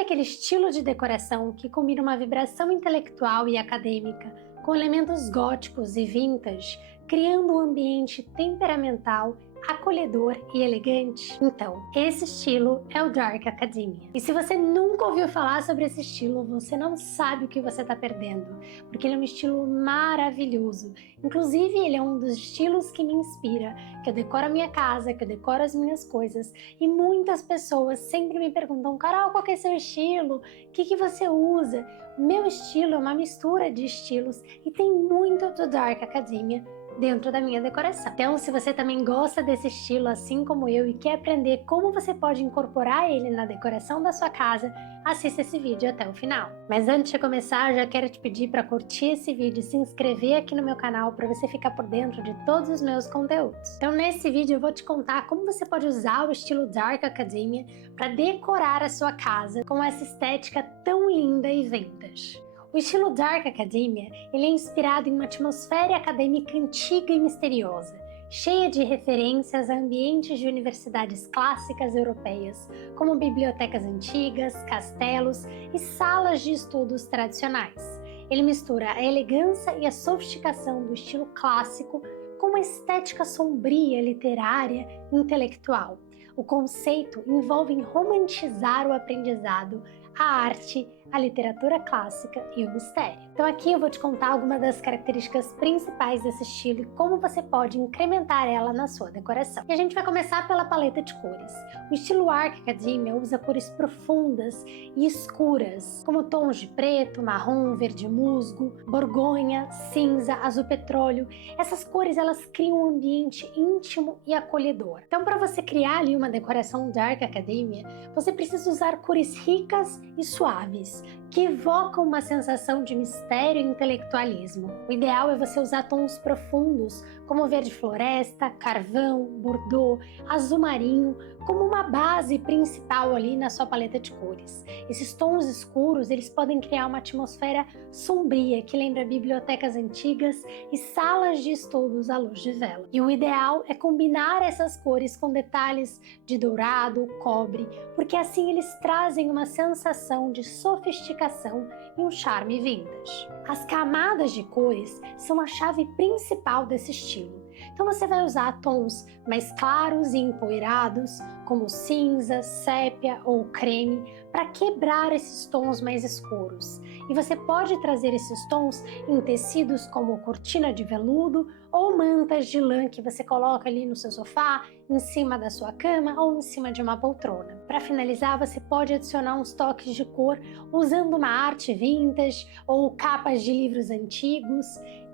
Sabe aquele estilo de decoração que combina uma vibração intelectual e acadêmica com elementos góticos e vintage, criando um ambiente temperamental, acolhedor e elegante? Então, esse estilo é o Dark Academia. E se você nunca ouviu falar sobre esse estilo, você não sabe o que você está perdendo, porque ele é um estilo maravilhoso. Inclusive, ele é um dos estilos que me inspira, que eu decoro a minha casa, que eu decoro as minhas coisas. E muitas pessoas sempre me perguntam: Carol, qual que é seu estilo? O que você usa? O meu estilo é uma mistura de estilos e tem muito do Dark Academia dentro da minha decoração. Então, se você também gosta desse estilo, assim como eu, e quer aprender como você pode incorporar ele na decoração da sua casa, assista esse vídeo até o final. Mas antes de começar, eu já quero te pedir para curtir esse vídeo e se inscrever aqui no meu canal para você ficar por dentro de todos os meus conteúdos. Então, nesse vídeo eu vou te contar como você pode usar o estilo Dark Academia para decorar a sua casa com essa estética tão linda e vintage. O estilo Dark Academia, ele é inspirado em uma atmosfera acadêmica antiga e misteriosa, cheia de referências a ambientes de universidades clássicas europeias, como bibliotecas antigas, castelos e salas de estudos tradicionais. Ele mistura a elegância e a sofisticação do estilo clássico com uma estética sombria, literária e intelectual. O conceito envolve romantizar o aprendizado, a arte, a literatura clássica e o mistério. Então aqui eu vou te contar algumas das características principais desse estilo e como você pode incrementar ela na sua decoração. E a gente vai começar pela paleta de cores. O estilo Dark Academia usa cores profundas e escuras, como tons de preto, marrom, verde musgo, borgonha, cinza, azul petróleo. Essas cores, elas criam um ambiente íntimo e acolhedor. Então, para você criar ali uma decoração Dark Academia, você precisa usar cores ricas e suaves, que evocam uma sensação de mistério e intelectualismo. O ideal é você usar tons profundos, como verde floresta, carvão, bordeaux, azul marinho, como uma base principal ali na sua paleta de cores. Esses tons escuros, eles podem criar uma atmosfera sombria, que lembra bibliotecas antigas e salas de estudos à luz de vela. E o ideal é combinar essas cores com detalhes de dourado, cobre, porque assim eles trazem uma sensação de sofisticação e um charme vintage. As camadas de cores são a chave principal desse estilo. Então você vai usar tons mais claros e empoeirados, como cinza, sépia ou creme, para quebrar esses tons mais escuros. E você pode trazer esses tons em tecidos como cortina de veludo ou mantas de lã que você coloca ali no seu sofá, em cima da sua cama ou em cima de uma poltrona. Para finalizar, você pode adicionar uns toques de cor usando uma arte vintage ou capas de livros antigos.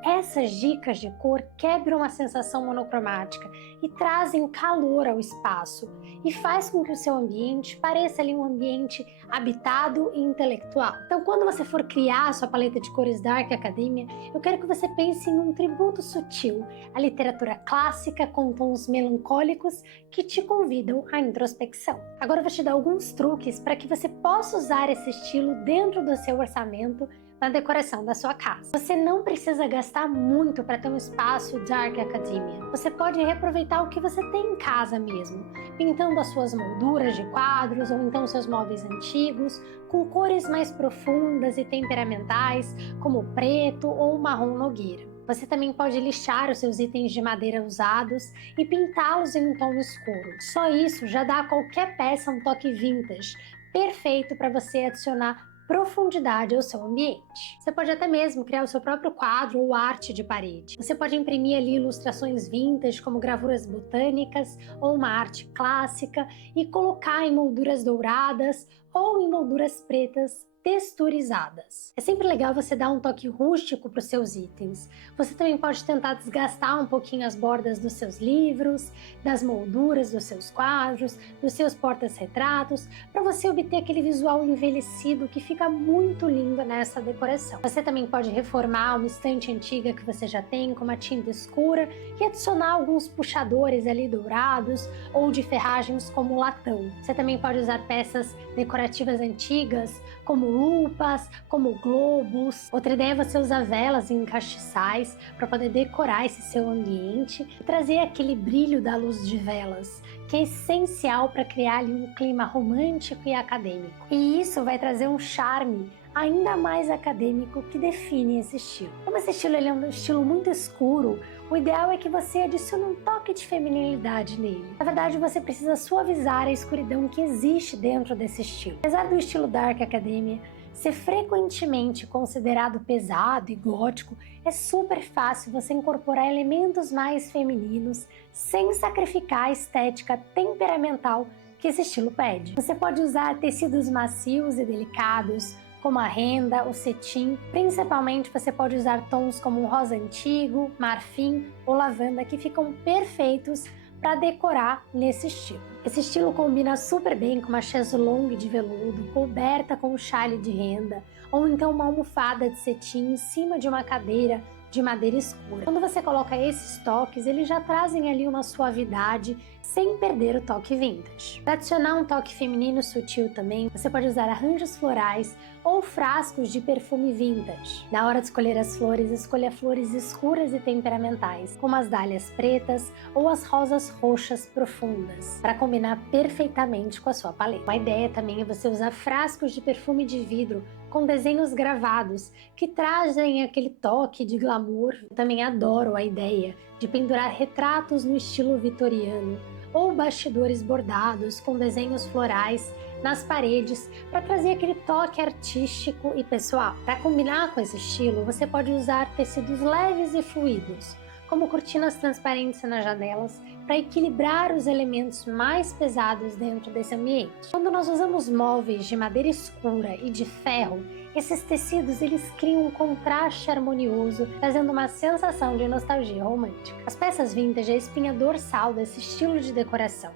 Essas dicas de cor quebram a sensação monocromática e trazem calor ao espaço e faz com que o seu ambiente pareça ali um ambiente habitado e intelectual. Então, quando você for criar a sua paleta de cores Dark Academia, eu quero que você pense em um tributo sutil à literatura clássica com tons melancólicos que te convidam à introspecção. Agora eu vou te dar alguns truques para que você possa usar esse estilo dentro do seu orçamento na decoração da sua casa. Você não precisa gastar muito para ter um espaço Dark Academia. Você pode reaproveitar o que você tem em casa mesmo, pintando as suas molduras de quadros ou então seus móveis antigos com cores mais profundas e temperamentais, como o preto ou o marrom nogueira. Você também pode lixar os seus itens de madeira usados e pintá-los em um tom escuro. Só isso já dá a qualquer peça um toque vintage, perfeito para você adicionar profundidade ao seu ambiente. Você pode até mesmo criar o seu próprio quadro ou arte de parede. Você pode imprimir ali ilustrações vintage, como gravuras botânicas ou uma arte clássica, e colocar em molduras douradas ou em molduras pretas texturizadas. É sempre legal você dar um toque rústico para os seus itens. Você também pode tentar desgastar um pouquinho as bordas dos seus livros, das molduras dos seus quadros, dos seus portas-retratos, para você obter aquele visual envelhecido que fica muito lindo nessa decoração. Você também pode reformar uma estante antiga que você já tem com uma tinta escura e adicionar alguns puxadores ali dourados ou de ferragens como latão. Você também pode usar peças decorativas antigas como lupas, como globos. Outra ideia é você usar velas em castiçais para poder decorar esse seu ambiente e trazer aquele brilho da luz de velas, que é essencial para criar ali um clima romântico e acadêmico. E isso vai trazer um charme ainda mais acadêmico que define esse estilo. Como esse estilo ele é um estilo muito escuro, o ideal é que você adicione um toque de feminilidade nele. Na verdade, você precisa suavizar a escuridão que existe dentro desse estilo. Apesar do estilo Dark Academia ser frequentemente considerado pesado e gótico, é super fácil você incorporar elementos mais femininos sem sacrificar a estética temperamental que esse estilo pede. Você pode usar tecidos macios e delicados, como a renda, o cetim. Principalmente você pode usar tons como um rosa antigo, marfim ou lavanda, que ficam perfeitos para decorar nesse estilo. Esse estilo combina super bem com uma chaise longue de veludo, coberta com um chale de renda, ou então uma almofada de cetim em cima de uma cadeira de madeira escura. Quando você coloca esses toques, eles já trazem ali uma suavidade sem perder o toque vintage. Para adicionar um toque feminino sutil também, você pode usar arranjos florais ou frascos de perfume vintage. Na hora de escolher as flores, escolha flores escuras e temperamentais, como as dálias pretas ou as rosas roxas profundas, para combinar perfeitamente com a sua paleta. Uma ideia também é você usar frascos de perfume de vidro com desenhos gravados, que trazem aquele toque de glamour. Eu também adoro a ideia de pendurar retratos no estilo vitoriano ou bastidores bordados com desenhos florais nas paredes para trazer aquele toque artístico e pessoal. Para combinar com esse estilo, você pode usar tecidos leves e fluidos, como cortinas transparentes nas janelas, para equilibrar os elementos mais pesados dentro desse ambiente. Quando nós usamos móveis de madeira escura e de ferro, esses tecidos eles criam um contraste harmonioso, trazendo uma sensação de nostalgia romântica. As peças vintage é a espinha dorsal desse estilo de decoração.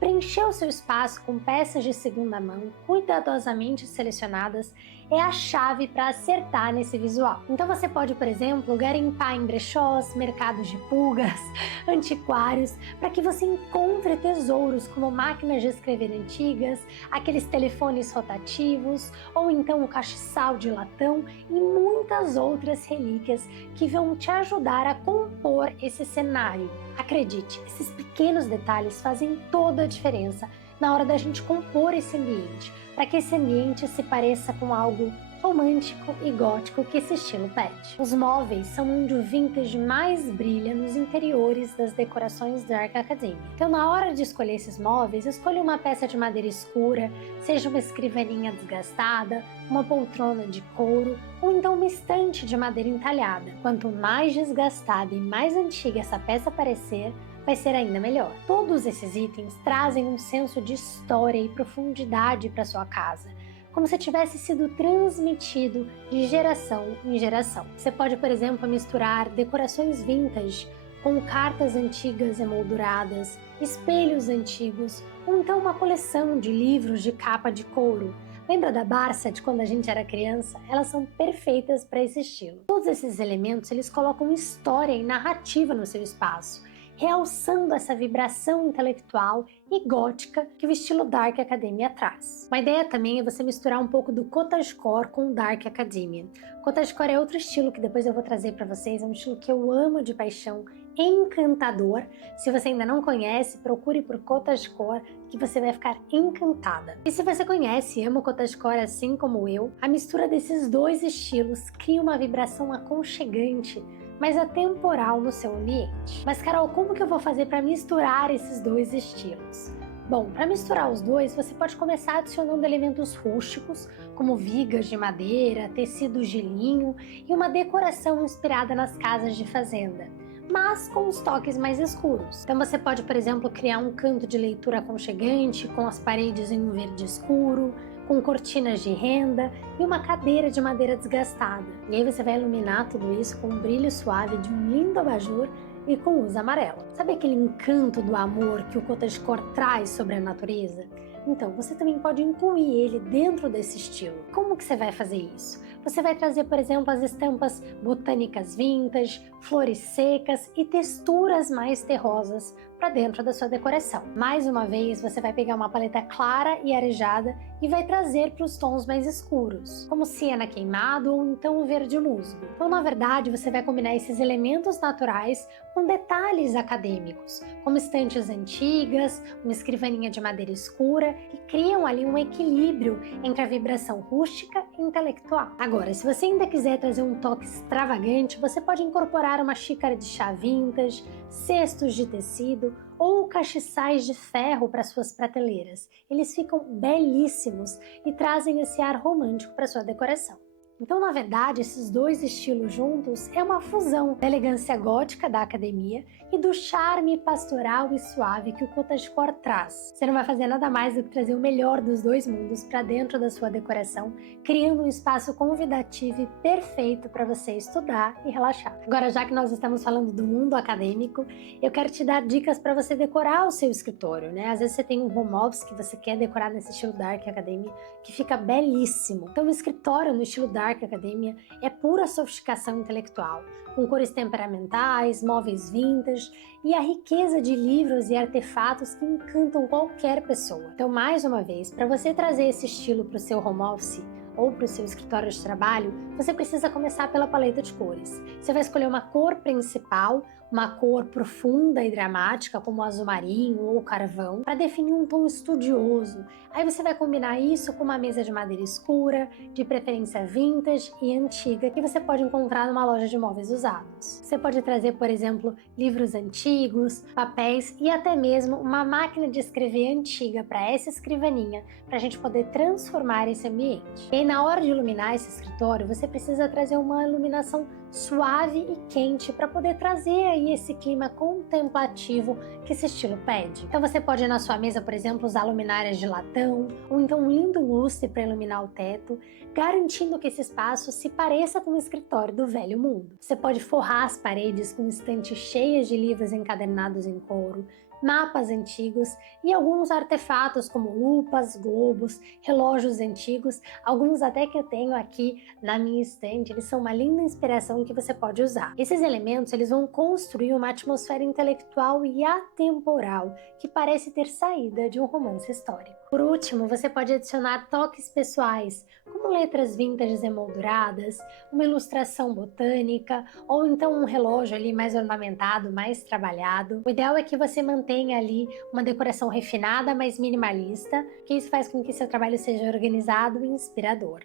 Preencher o seu espaço com peças de segunda mão, cuidadosamente selecionadas, é a chave para acertar nesse visual. Então você pode, por exemplo, garimpar em brechós, mercados de pulgas, antiquários, para que você encontre tesouros como máquinas de escrever antigas, aqueles telefones rotativos, ou então o castiçal de latão e muitas outras relíquias que vão te ajudar a compor esse cenário. Acredite, esses pequenos detalhes fazem toda a diferença na hora da gente compor esse ambiente, para que esse ambiente se pareça com algo romântico e gótico que esse estilo pede. Os móveis são onde o vintage mais brilha nos interiores das decorações Dark Academia. Então, na hora de escolher esses móveis, escolha uma peça de madeira escura, seja uma escrivaninha desgastada, uma poltrona de couro ou então uma estante de madeira entalhada. Quanto mais desgastada e mais antiga essa peça parecer, vai ser ainda melhor. Todos esses itens trazem um senso de história e profundidade para sua casa, como se tivesse sido transmitido de geração em geração. Você pode, por exemplo, misturar decorações vintage com cartas antigas emolduradas, espelhos antigos, ou então uma coleção de livros de capa de couro. Lembra da Barça de quando a gente era criança? Elas são perfeitas para esse estilo. Todos esses elementos, eles colocam história e narrativa no seu espaço, realçando essa vibração intelectual e gótica que o estilo Dark Academia traz. Uma ideia também é você misturar um pouco do cottagecore com o Dark Academia. Cottagecore é outro estilo que depois eu vou trazer para vocês, é um estilo que eu amo de paixão, encantador. Se você ainda não conhece, procure por cottagecore que você vai ficar encantada. E se você conhece e ama o cottagecore assim como eu, a mistura desses dois estilos cria uma vibração aconchegante, mas atemporal no seu ambiente. Mas Carol, como que eu vou fazer para misturar esses dois estilos? Bom, para misturar os dois, você pode começar adicionando elementos rústicos, como vigas de madeira, tecidos de linho e uma decoração inspirada nas casas de fazenda, mas com os toques mais escuros. Então você pode, por exemplo, criar um canto de leitura aconchegante com as paredes em um verde escuro, com cortinas de renda e uma cadeira de madeira desgastada. E aí você vai iluminar tudo isso com um brilho suave de um lindo abajur e com luz amarela. Sabe aquele encanto do amor que o cottagecore traz sobre a natureza? Então, você também pode incluir ele dentro desse estilo. Como que você vai fazer isso? Você vai trazer, por exemplo, as estampas botânicas vintage, flores secas e texturas mais terrosas para dentro da sua decoração. Mais uma vez, você vai pegar uma paleta clara e arejada e vai trazer para os tons mais escuros, como siena queimado ou então o verde musgo. Então, na verdade, você vai combinar esses elementos naturais com detalhes acadêmicos, como estantes antigas, uma escrivaninha de madeira escura, que criam ali um equilíbrio entre a vibração rústica e intelectual. Agora, se você ainda quiser trazer um toque extravagante, você pode incorporar uma xícara de chá vintage, cestos de tecido ou castiçais de ferro para suas prateleiras. Eles ficam belíssimos e trazem esse ar romântico para sua decoração. Então, na verdade, esses dois estilos juntos é uma fusão da elegância gótica da academia e do charme pastoral e suave que o cottagecore traz. Você não vai fazer nada mais do que trazer o melhor dos dois mundos para dentro da sua decoração, criando um espaço convidativo e perfeito para você estudar e relaxar. Agora, já que nós estamos falando do mundo acadêmico, eu quero te dar dicas para você decorar o seu escritório, né? Às vezes você tem um home office que você quer decorar nesse estilo Dark Academia, que fica belíssimo. Então, o escritório no estilo Dark Academia é pura sofisticação intelectual, com cores temperamentais, móveis vintage e a riqueza de livros e artefatos que encantam qualquer pessoa. Então, mais uma vez, para você trazer esse estilo para o seu home office ou para o seu escritório de trabalho, você precisa começar pela paleta de cores. Você vai escolher uma cor principal, uma cor profunda e dramática, como o azul marinho ou o carvão, para definir um tom estudioso. Aí você vai combinar isso com uma mesa de madeira escura, de preferência vintage e antiga, que você pode encontrar numa loja de móveis usados. Você pode trazer, por exemplo, livros antigos, papéis e até mesmo uma máquina de escrever antiga para essa escrivaninha, para a gente poder transformar esse ambiente. E aí, na hora de iluminar esse escritório, você precisa trazer uma iluminação suave e quente para poder trazer aí esse clima contemplativo que esse estilo pede. Então você pode na sua mesa, por exemplo, usar luminárias de latão ou então um lindo lustre para iluminar o teto, garantindo que esse espaço se pareça com o escritório do velho mundo. Você pode forrar as paredes com estantes cheias de livros encadernados em couro, mapas antigos e alguns artefatos como lupas, globos, relógios antigos, alguns até que eu tenho aqui na minha estante. Eles são uma linda inspiração que você pode usar. Esses elementos eles vão construir uma atmosfera intelectual e atemporal que parece ter saída de um romance histórico. Por último, você pode adicionar toques pessoais, como letras vintage emolduradas, uma ilustração botânica ou então um relógio ali mais ornamentado, mais trabalhado. O ideal é que você mantenha ali uma decoração refinada, mas minimalista, que isso faz com que seu trabalho seja organizado e inspirador.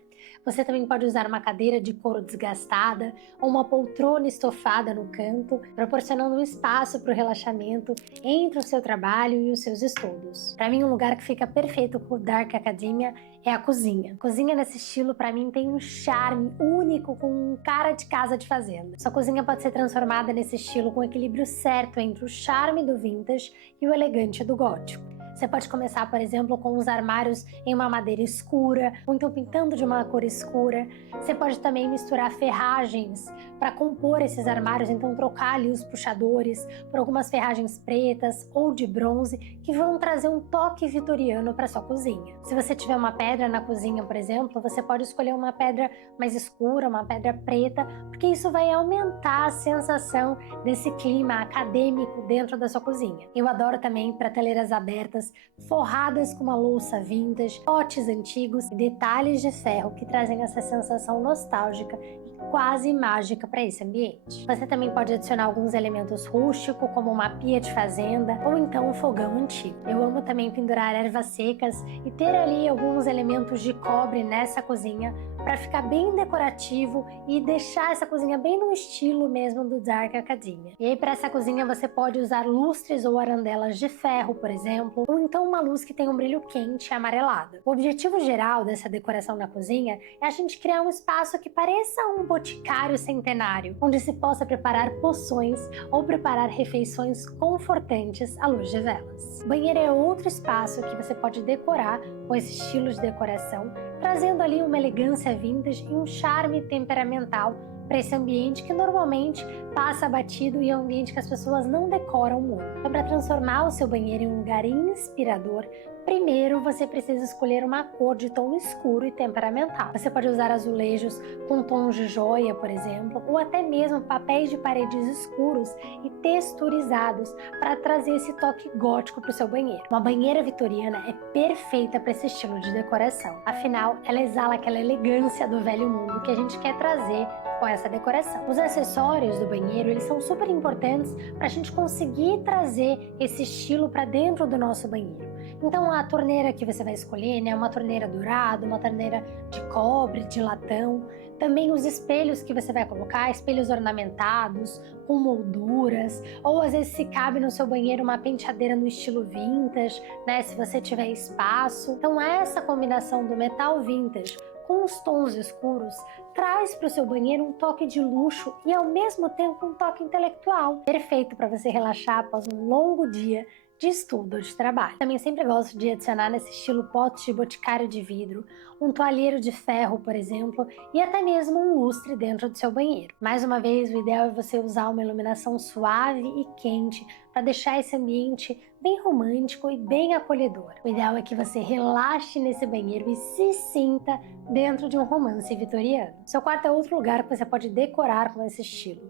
Você também pode usar uma cadeira de couro desgastada ou uma poltrona estofada no canto, proporcionando um espaço para o relaxamento entre o seu trabalho e os seus estudos. Para mim, um lugar que fica perfeito com o Dark Academia é a cozinha. A cozinha nesse estilo, para mim, tem um charme único, com cara de casa de fazenda. Sua cozinha pode ser transformada nesse estilo com o equilíbrio certo entre o charme do vintage e o elegante do gótico. Você pode começar, por exemplo, com os armários em uma madeira escura, ou então pintando de uma cor escura. Você pode também misturar ferragens para compor esses armários, então trocar ali os puxadores por algumas ferragens pretas ou de bronze, que vão trazer um toque vitoriano para sua cozinha. Se você tiver uma pedra na cozinha, por exemplo, você pode escolher uma pedra mais escura, uma pedra preta, porque isso vai aumentar a sensação desse clima acadêmico dentro da sua cozinha. Eu adoro também prateleiras abertas, forradas com uma louça vintage, potes antigos e detalhes de ferro que trazem essa sensação nostálgica e quase mágica para esse ambiente. Você também pode adicionar alguns elementos rústicos, como uma pia de fazenda ou então um fogão antigo. Eu amo também pendurar ervas secas e ter ali alguns elementos de cobre nessa cozinha para ficar bem decorativo e deixar essa cozinha bem no estilo mesmo do Dark Academia. E aí, para essa cozinha você pode usar lustres ou arandelas de ferro, por exemplo, ou então uma luz que tem um brilho quente e amarelado. O objetivo geral dessa decoração na cozinha é a gente criar um espaço que pareça um boticário centenário, onde se possa preparar poções ou preparar refeições confortantes à luz de velas. O banheiro é outro espaço que você pode decorar com esse estilo de decoração, trazendo ali uma elegância vintage e um charme temperamental para esse ambiente que normalmente passa batido e é um ambiente que as pessoas não decoram muito. Então, para transformar o seu banheiro em um lugar inspirador, Primeiro, você precisa escolher uma cor de tom escuro e temperamental. Você pode usar azulejos com tons de joia, por exemplo, ou até mesmo papéis de paredes escuros e texturizados para trazer esse toque gótico para o seu banheiro. Uma banheira vitoriana é perfeita para esse estilo de decoração. Afinal, ela exala aquela elegância do velho mundo que a gente quer trazer com essa decoração. Os acessórios do banheiro, eles são super importantes para a gente conseguir trazer esse estilo para dentro do nosso banheiro. Então a torneira que você vai escolher, né, uma torneira dourada, uma torneira de cobre, de latão. Também os espelhos que você vai colocar, espelhos ornamentados, com molduras, ou às vezes se cabe no seu banheiro uma penteadeira no estilo vintage, né, se você tiver espaço. Então essa combinação do metal vintage com os tons escuros traz para o seu banheiro um toque de luxo e ao mesmo tempo um toque intelectual, perfeito para você relaxar após um longo dia de estudo ou de trabalho. Também sempre gosto de adicionar nesse estilo potes de boticário de vidro, um toalheiro de ferro, por exemplo, e até mesmo um lustre dentro do seu banheiro. Mais uma vez, o ideal é você usar uma iluminação suave e quente para deixar esse ambiente bem romântico e bem acolhedor. O ideal é que você relaxe nesse banheiro e se sinta dentro de um romance vitoriano. Seu quarto é outro lugar que você pode decorar com esse estilo.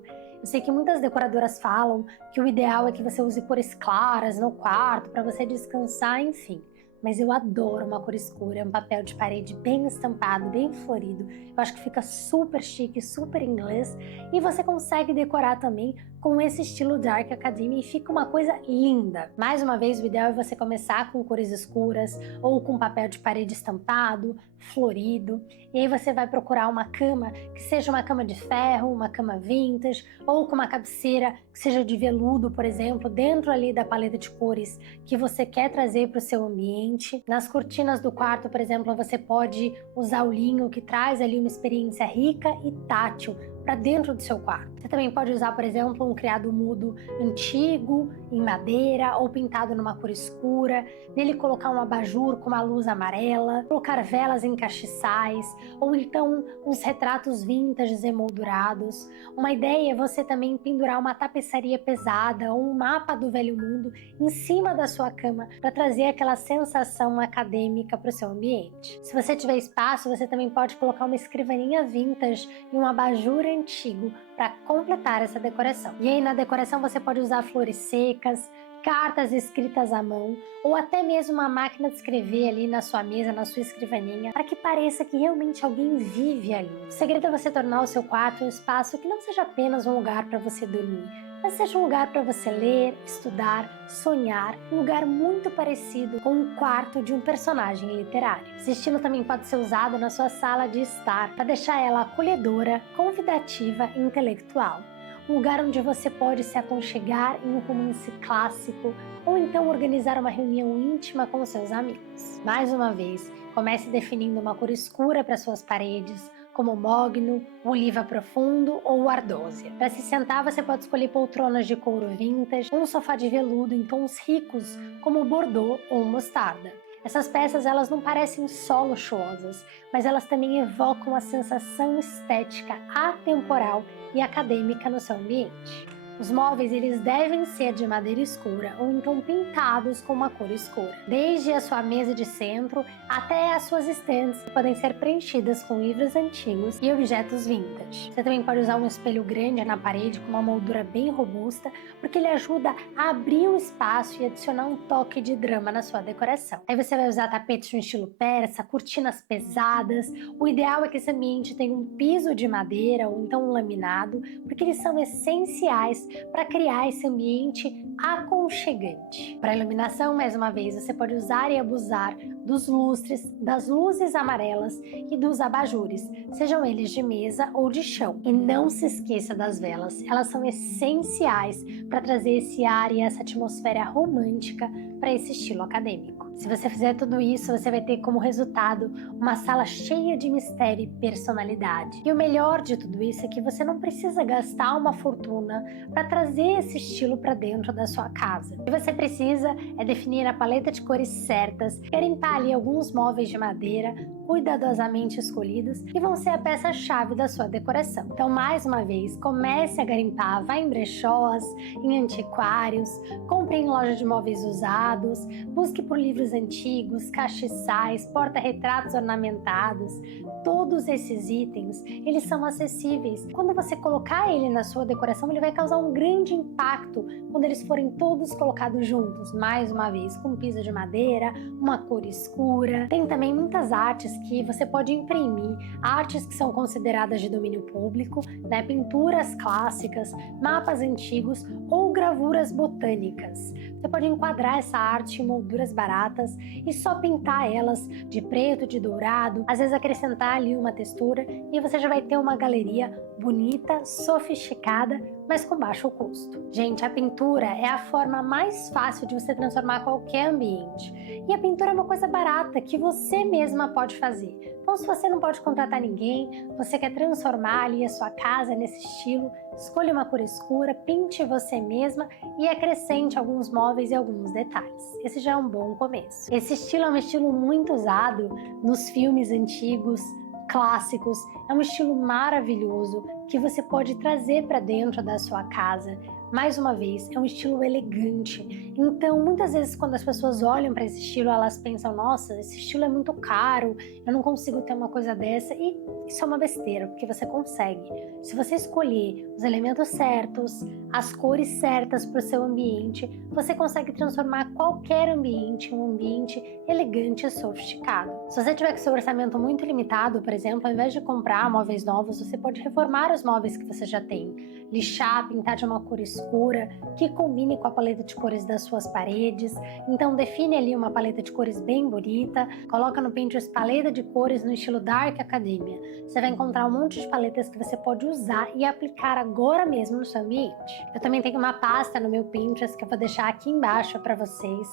Eu sei que muitas decoradoras falam que o ideal é que você use cores claras no quarto para você descansar, enfim. Mas eu adoro uma cor escura, um papel de parede bem estampado, bem florido. Eu acho que fica super chique, super inglês. E você consegue decorar também com esse estilo Dark Academy e fica uma coisa linda. Mais uma vez, o ideal é você começar com cores escuras ou com papel de parede estampado, florido. E aí você vai procurar uma cama que seja uma cama de ferro, uma cama vintage, ou com uma cabeceira que seja de veludo, por exemplo, dentro ali da paleta de cores que você quer trazer para o seu ambiente. Nas cortinas do quarto, por exemplo, você pode usar o linho que traz ali uma experiência rica e tátil para dentro do seu quarto. Você também pode usar, por exemplo, um criado mudo antigo, em madeira ou pintado numa cor escura, nele colocar um abajur com uma luz amarela, colocar velas em castiçais, ou então uns retratos vintage emoldurados. Uma ideia é você também pendurar uma tapeçaria pesada ou um mapa do velho mundo em cima da sua cama para trazer aquela sensação acadêmica para o seu ambiente. Se você tiver espaço, você também pode colocar uma escrivaninha vintage e um abajur antigo para completar essa decoração. E aí na decoração você pode usar flores secas, cartas escritas à mão ou até mesmo uma máquina de escrever ali na sua mesa, na sua escrivaninha, para que pareça que realmente alguém vive ali. O segredo é você tornar o seu quarto um espaço que não seja apenas um lugar para você dormir, mas seja um lugar para você ler, estudar, sonhar, um lugar muito parecido com o quarto de um personagem literário. Esse estilo também pode ser usado na sua sala de estar, para deixar ela acolhedora, convidativa e intelectual. Um lugar onde você pode se aconchegar em um romance clássico ou então organizar uma reunião íntima com seus amigos. Mais uma vez, comece definindo uma cor escura para suas paredes, como o mogno, o oliva profundo ou o ardósia. Para se sentar, você pode escolher poltronas de couro vintage ou um sofá de veludo em tons ricos, como o bordô ou o mostarda. Essas peças elas não parecem só luxuosas, mas elas também evocam a sensação estética atemporal e acadêmica no seu ambiente. Os móveis eles devem ser de madeira escura ou então pintados com uma cor escura. Desde a sua mesa de centro até as suas estantes podem ser preenchidas com livros antigos e objetos vintage. Você também pode usar um espelho grande na parede com uma moldura bem robusta, porque ele ajuda a abrir o espaço e adicionar um toque de drama na sua decoração. Aí você vai usar tapetes no estilo persa, cortinas pesadas. O ideal é que esse ambiente tenha um piso de madeira ou então um laminado, porque eles são essenciais para criar esse ambiente aconchegante. Para iluminação, mais uma vez, você pode usar e abusar dos lustres, das luzes amarelas e dos abajures, sejam eles de mesa ou de chão. E não se esqueça das velas, elas são essenciais para trazer esse ar e essa atmosfera romântica para esse estilo acadêmico. Se você fizer tudo isso, você vai ter como resultado uma sala cheia de mistério e personalidade. E o melhor de tudo isso é que você não precisa gastar uma fortuna para trazer esse estilo para dentro da sua casa. O que você precisa é definir a paleta de cores certas, garimpar ali alguns móveis de madeira, cuidadosamente escolhidos e vão ser a peça-chave da sua decoração. Então, mais uma vez, comece a garimpar, vá em brechós, em antiquários, compre em loja de móveis usados, busque por livros antigos, castiçais, porta-retratos ornamentados. Todos esses itens, eles são acessíveis. Quando você colocar ele na sua decoração, ele vai causar um grande impacto quando eles forem todos colocados juntos, mais uma vez, com piso de madeira, uma cor escura. Tem também muitas artes que você pode imprimir, artes que são consideradas de domínio público, né? Pinturas clássicas, mapas antigos ou gravuras botânicas. Você pode enquadrar essa arte em molduras baratas e só pintar elas de preto, de dourado, às vezes acrescentar ali uma textura e você já vai ter uma galeria bonita, sofisticada, mas com baixo custo. Gente, a pintura é a forma mais fácil de você transformar qualquer ambiente. E a pintura é uma coisa barata que você mesma pode fazer. Então, se você não pode contratar ninguém, você quer transformar ali a sua casa nesse estilo, escolha uma cor escura, pinte você mesma e acrescente alguns móveis e alguns detalhes. Esse já é um bom começo. Esse estilo é um estilo muito usado nos filmes antigos, clássicos, é um estilo maravilhoso que você pode trazer para dentro da sua casa. Mais uma vez, é um estilo elegante. Então, muitas vezes, quando as pessoas olham para esse estilo, elas pensam, nossa, esse estilo é muito caro, eu não consigo ter uma coisa dessa. E isso é uma besteira, porque você consegue. Se você escolher os elementos certos, as cores certas para o seu ambiente, você consegue transformar qualquer ambiente em um ambiente elegante e sofisticado. Se você tiver com seu orçamento muito limitado, por exemplo, ao invés de comprar móveis novos, você pode reformar os móveis que você já tem, lixar, pintar de uma cor escura, que combine com a paleta de cores das suas paredes. Então define ali uma paleta de cores bem bonita, coloca no Pinterest paleta de cores no estilo Dark Academia. Você vai encontrar um monte de paletas que você pode usar e aplicar agora mesmo no seu ambiente. Eu também tenho uma pasta no meu Pinterest que eu vou deixar aqui embaixo para vocês,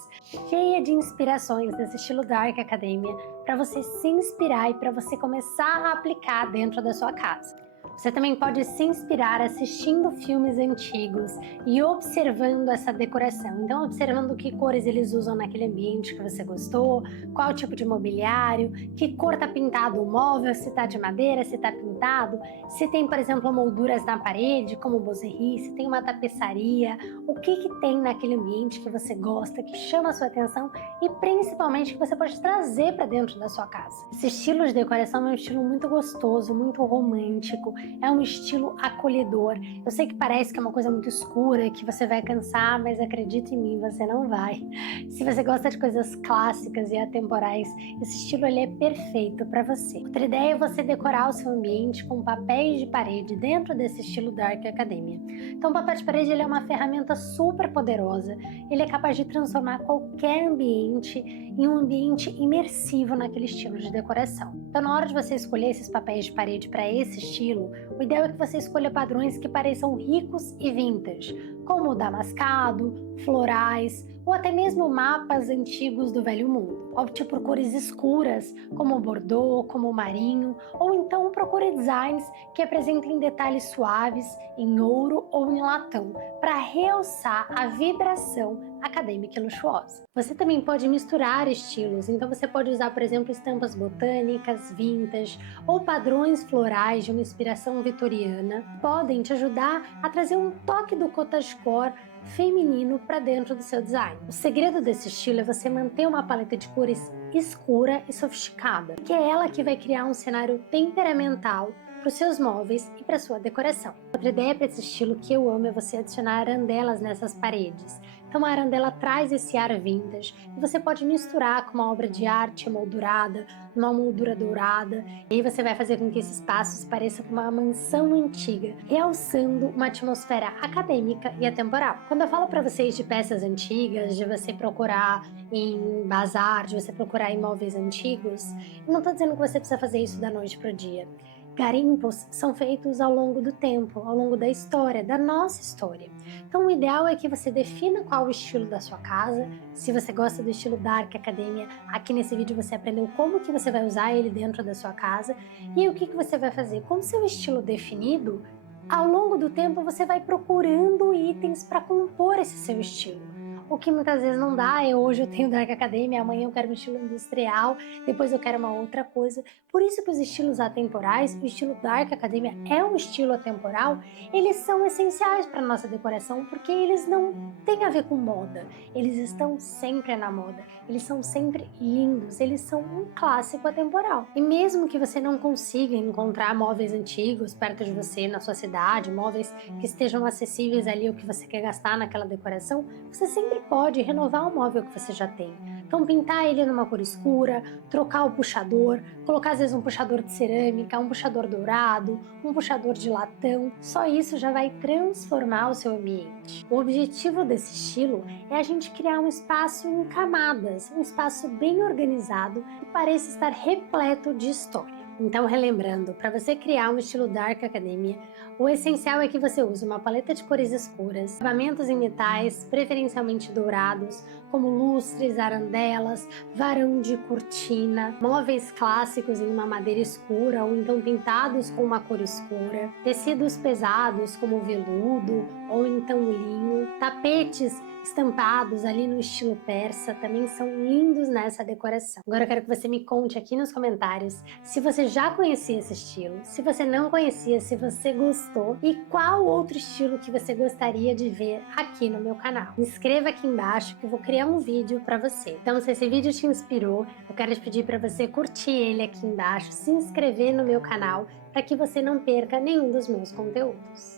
cheia de inspirações desse estilo Dark Academia, para você se inspirar e para você começar a aplicar dentro da sua casa. Você também pode se inspirar assistindo filmes antigos e observando essa decoração. Então, observando que cores eles usam naquele ambiente que você gostou, qual tipo de mobiliário, que cor está pintado o móvel, se está de madeira, se está pintado, se tem, por exemplo, molduras na parede, como boiserie, se tem uma tapeçaria, o que tem naquele ambiente que você gosta, que chama a sua atenção e principalmente que você pode trazer para dentro da sua casa. Esse estilo de decoração é um estilo muito gostoso, muito romântico, é um estilo acolhedor. Eu sei que parece que é uma coisa muito escura, que você vai cansar, mas acredite em mim, você não vai. Se você gosta de coisas clássicas e atemporais, esse estilo ele é perfeito para você. Outra ideia é você decorar o seu ambiente com papéis de parede dentro desse estilo Dark Academia. Então, o papel de parede ele é uma ferramenta super poderosa. Ele é capaz de transformar qualquer ambiente em um ambiente imersivo naquele estilo de decoração. Então, na hora de você escolher esses papéis de parede para esse estilo, o ideal é que você escolha padrões que pareçam ricos e vintage, como damascado, florais ou até mesmo mapas antigos do Velho Mundo. Opte por cores escuras, como o bordô, como o marinho, ou então procure designs que apresentem detalhes suaves em ouro ou em latão, para realçar a vibração acadêmica e luxuosa. Você também pode misturar estilos, então você pode usar, por exemplo, estampas botânicas, vintage ou padrões florais de uma inspiração vitoriana. Podem te ajudar a trazer um toque do cottagecore feminino para dentro do seu design. O segredo desse estilo é você manter uma paleta de cores escura e sofisticada, que é ela que vai criar um cenário temperamental para os seus móveis e para sua decoração. Outra ideia para esse estilo que eu amo é você adicionar arandelas nessas paredes. Então a arandela traz esse ar vintage e você pode misturar com uma obra de arte emoldurada, uma moldura dourada, e aí você vai fazer com que esse espaço pareça com uma mansão antiga, realçando uma atmosfera acadêmica e atemporal. Quando eu falo para vocês de peças antigas, de você procurar em bazar, de você procurar em móveis antigos, eu não estou dizendo que você precisa fazer isso da noite para o dia. Garimpos são feitos ao longo do tempo, ao longo da história, da nossa história. Então o ideal é que você defina qual o estilo da sua casa. Se você gosta do estilo Dark Academia, aqui nesse vídeo você aprendeu como que você vai usar ele dentro da sua casa e o que você vai fazer. Com o seu estilo definido, ao longo do tempo você vai procurando itens para compor esse seu estilo. O que muitas vezes não dá, hoje eu tenho Dark Academia, amanhã eu quero um estilo industrial, depois eu quero uma outra coisa. Por isso que os estilos atemporais, o estilo Dark Academia é um estilo atemporal, eles são essenciais para nossa decoração, porque eles não têm a ver com moda, eles estão sempre na moda, eles são sempre lindos, eles são um clássico atemporal. E mesmo que você não consiga encontrar móveis antigos perto de você, na sua cidade, móveis que estejam acessíveis ali ao que você quer gastar naquela decoração, você sempre pode renovar o móvel que você já tem. Então pintar ele numa cor escura, trocar o puxador, colocar às vezes um puxador de cerâmica, um puxador dourado, um puxador de latão, só isso já vai transformar o seu ambiente. O objetivo desse estilo é a gente criar um espaço em camadas, um espaço bem organizado que pareça estar repleto de história. Então, relembrando, para você criar um estilo Dark Academia, o essencial é que você use uma paleta de cores escuras, acabamentos em metais, preferencialmente dourados, como lustres, arandelas, varão de cortina, móveis clássicos em uma madeira escura ou então pintados com uma cor escura, tecidos pesados como veludo ou então linho, tapetes estampados ali no estilo persa, também são lindos nessa decoração. Agora eu quero que você me conte aqui nos comentários se você já conhecia esse estilo, se você não conhecia, se você gostou e qual outro estilo que você gostaria de ver aqui no meu canal. Me inscreva aqui embaixo que eu vou criar um vídeo para você. Então, se esse vídeo te inspirou, eu quero te pedir para você curtir ele aqui embaixo, se inscrever no meu canal para que você não perca nenhum dos meus conteúdos.